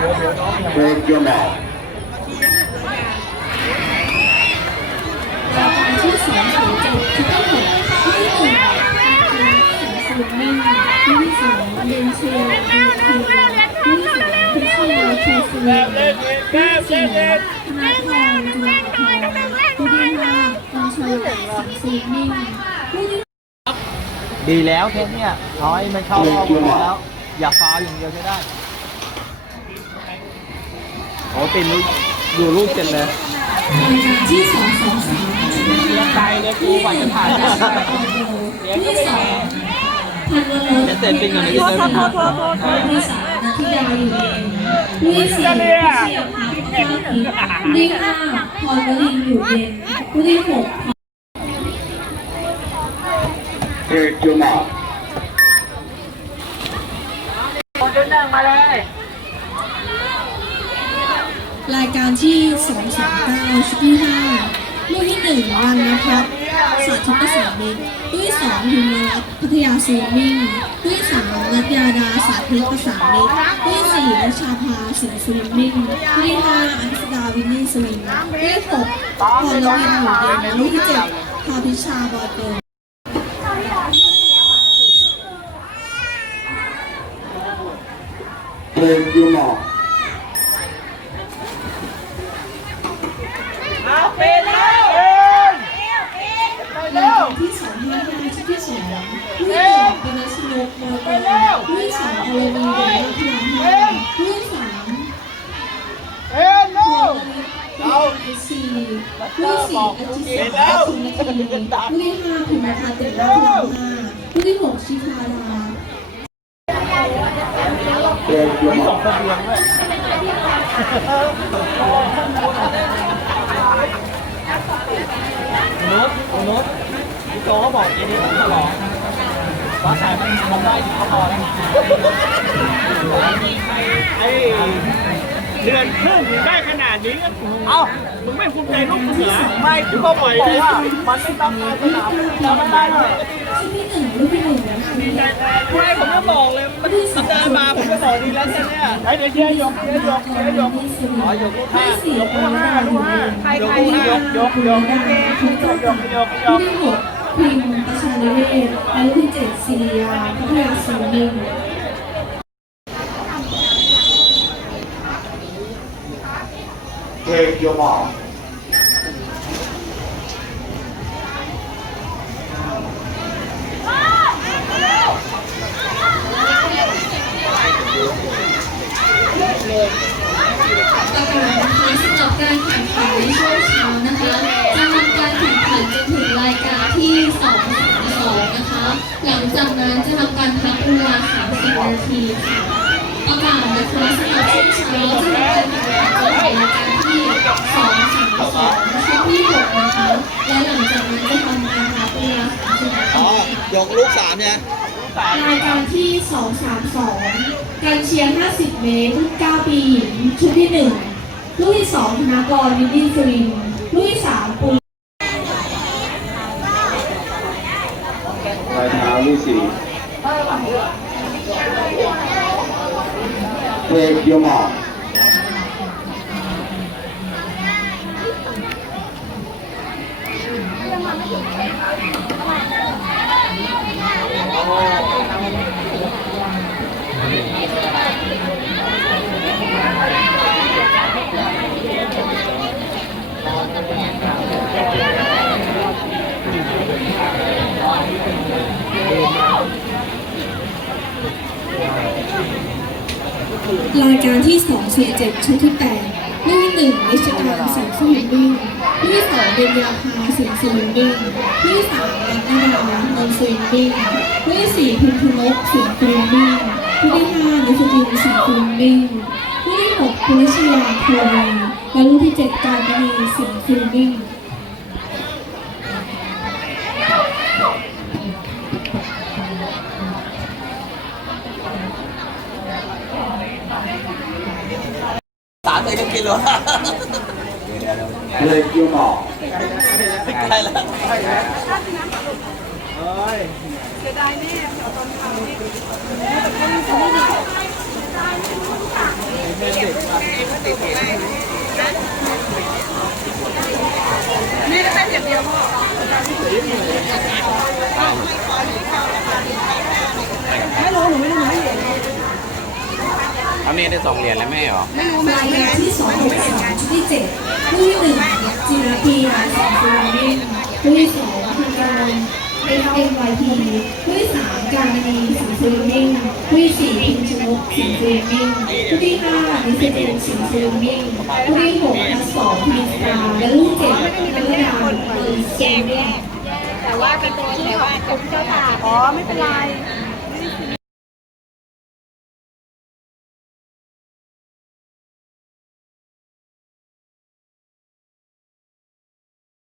Break your mouth. รายการที่สองศูนย์เจ็ดชุดที่หกที่หนึ่งอาคีสิงห์นิ่งที่สองเดนเชียร์อาคีที่สามพิชยาเคซีที่สี่ธนาธรจุฬาภรณ์ที่ที่ห้าวันชลสิงห์นิ่งที่ที่ดีแล้วเทสเนี่ยเอาให้มันเข้ารอบหมดแล้ว อย่าฟาวอย่างเดียวจะได้ โอ้ตินนี่อยู่ลูกเจ็ดเลยที่สองสองสามชุดที่ห้าใจเลยกูกว่าจะผ่านที่สองที่สองพันวันลบจะเสร็จเป็นอย่างนี้จะเสร็จที่สามนัทธิดาอยู่เองที่สี่พิชยาภาพข้าวทิพย์ที่ห้าพรวลินอยู่เย็นที่หก Break your mouth. รายการที่ 239ชุดที่5ลูกที่ 1 วันนะครับสาธิตภาษามิตรลูกที่2หิมารัตน์พัทยาสวิมมิ่งลูกที่3นัทยาดาสาธิตภาษามิตรลูกที่4นัชชาภาสิงห์สวิมมิ่งลูกที่5อันสดาวินนี่สวิมลูกที่6พรลวินหมูเย็นและลูกที่7พาพิชาบอเกิร์ล Break your mouth. รายการที่สองห้าห้าชุดที่สองผู้ที่สองเป็นนัชนกมอเตอร์ผู้ที่สองอรณีเดชพลังห้าผู้ที่สามเอ็นโนเอาสี่ผู้ที่สี่อาจิสาสุนทรีผู้ที่ห้าพิมพาเตระพลังห้าที่หกชิพาดา Break your mouth. นุ๊กนุ๊กพี่โตเขาบอกเจนี่ผมฉลองว่าชายมันทำได้ดีเขาพอแล้วไอ้เดือนครึ่งได้ขนาดนี้ก็เอ้ามึงไม่ภูมิใจลูกมึงเหรอไม่พี่ก็บอกว่ามันไม่ต้องมาสนามแล้วมันได้เลย ชุดที่หนึ่งลูกที่หนึ่งนะคะไม่ผมก็บอกเลย มันสัปดาห์มาผมก็บอกดีแล้วใช่ไหมไอ้เดี๋ยวเชียร์ยกเชียร์ยกเชียร์ยกอ๋อยกลูกห้ายกลูกห้าลูกห้าใครยกใครยกยกยกได้ทุกจังหวัดยกยลูกกที่หกพิมพ์ประชานิเวศและลูกที่เจ็ดศิริยาพัทยาสิงห์หนึ่ง Break your mouth. ประ นาทีประกาศนะคะสำหรับช่วงเช้าจะมีการแข่งขันจนถึการที่สองสามสองชุดที่หกนะคะและหลังจากนั้นจะทำการรับเวลาสามสิบนาทียกลูกสามเนี่ยรายการที่ 232 การเชียร์ 50 เมตรรุ่น9ปีชุดที่ 1 รุ่นที่ 2 ธนากรวินดินสรินรุ่ที่ 3 ปูปลายเท้ารุ่น4对，有嘛？ รายการที่247ชุดที่8ลูกที่1นิชการสิงห์สวิงบิ้งลูกที่2เบญญาภาสิงห์สวิงบิ้งลูกที่3รัตนดานนท์สวิงบิ้งลูกที่พิมพ์นกสิงห์สวิงบิ้งลูกที่5นิชจินสิงห์สวิงบิ้งลูกที่6คุณนิชยาโทวีและลูกที่7การบินีสิงห์สวิง สามเลยก็กินเลย Break your mouth. ใช่แล้วเนี่ก็เป็นอย่างเดียวพ่อไม่รู้หนูไม่รู้หนูไม่เห็น เอาเนี่ยได้สองเหรียญแล้วแม่เหรอไม่รายการที่สองหกสองชุดที่เจ็ดผู้ที่หนึ่งจิรพีหาแสงสุวรรณนิ่มผู้ที่สองพันการเอ็มเอ็มวายพีผู้ที่สามการมณีสิงห์สุรินทร์นิ่มผู้ที่สี่พิมชนกสิงห์สุรินทร์นิ่มผู้ที่ห้านิสิตเอ็มสิงห์สุรินทร์นิ่มผู้ที่หกพันสองพิมสตาร์และผู้ที่เจ็ดนักดาวเออสุรินทร์นิ่มแต่ว่าเป็นตัวที่ของกรมเจ้าตากอ๋อไม่เป็นไร